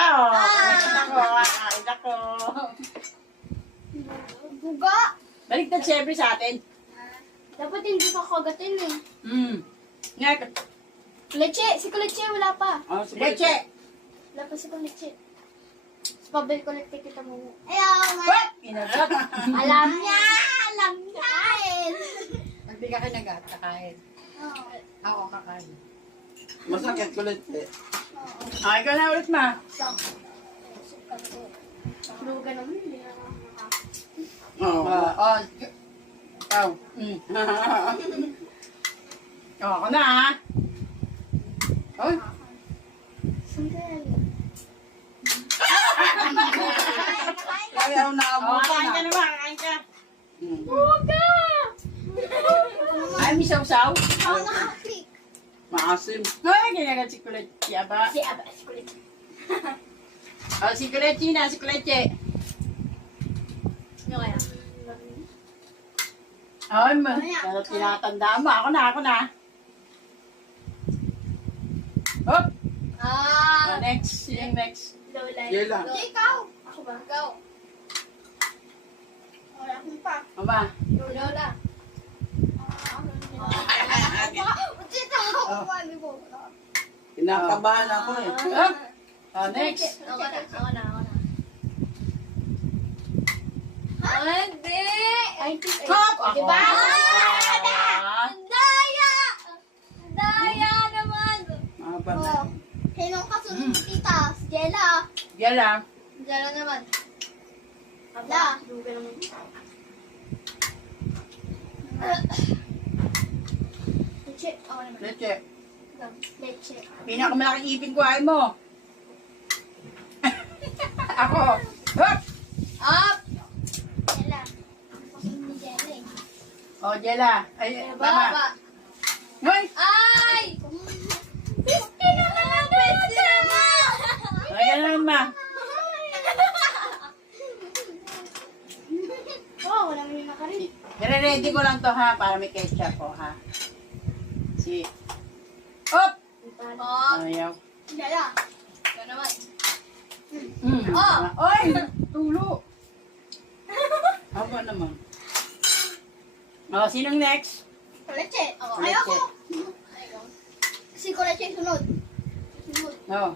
Kakain ako. Buga. Baliktad siyempre sa atin. Dapat hindi ka kagatin eh. Nga, Leche. Si Kuleche wala pa. leche. Wala pa si Kuleche. Sa pabili ko leche kita mo. Ayaw nga. What? Inagot. Alam niya. Alam niya. Hindi ka kinagat, kakain. Ako kakain. Masakit kulit eh. Ay, ikaw na ulit, ma. Luga naman. Hindi na Oo. Oh. Ako na, ha? Oh. Sandal. Kaya ako naabutan Kain ka na. naman, kain ka. Buga. Ay, may sausaw. Ako nakaklik. Maasim. Ay, ginagat si Kuleche, aba. Si Aba. Si Kuleche. Oh, si Kuleche na, si Kuleche. Ano kaya? Ay, pero tinatanda mo. Ako na. Hop! Next. Yung next. Lola. Yan lang. Hindi, ikaw. Ako ba? Ikaw. Wala akong pa. Mama. Lola. Kinakabahan ako eh. Hop! Oh, next. Ako na. Hindi! Hop! Ako. Diba? Ah. Ang daya! Ang daya naman! Mahaban na. Oh, sinong kasunod ni Tita? Si Jella. Yala. Jella naman. Abla. Luga naman. Leche. Ako naman. Leche. Leche. Pinakamalaking ipin ko ay mo. Ako. Hop! Up! Jella. Kasunod ni Jella eh. Oh, Jela. Ay, Baba. tama. Hoy! Ay! Pwede naman! Pwede naman! Ay, ganun, ma. Oh, wala mo yung nakarin. Nire-ready ko lang to, ha, para may ketchup, oh, ha. Si. Hop! Oh, Ayaw. Jella. Ikaw naman. Oh! Oy! Tulo! Haba naman. Oh, sinong next? Leche. Leche. Ayoko. Si Leche sunod. Sunod. Oh.